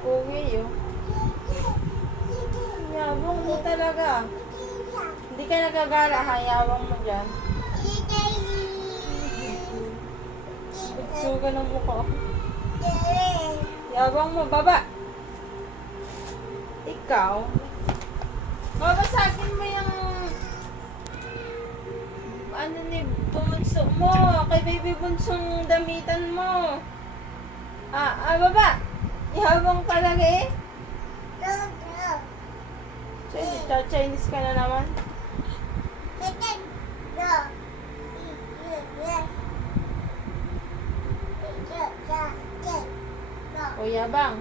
Pugi yun. Yabang mo talaga. Hindi ka nagagala ha, yabang mo dyan. Itsuga ng mukha. Yabang mo, baba. Ikaw. Babasagin mo yung ano ni Bunso mo. Kay baby Bunsong damitan mo. Baba. Yabang talaga eh. Chinese ka na naman. O yabang.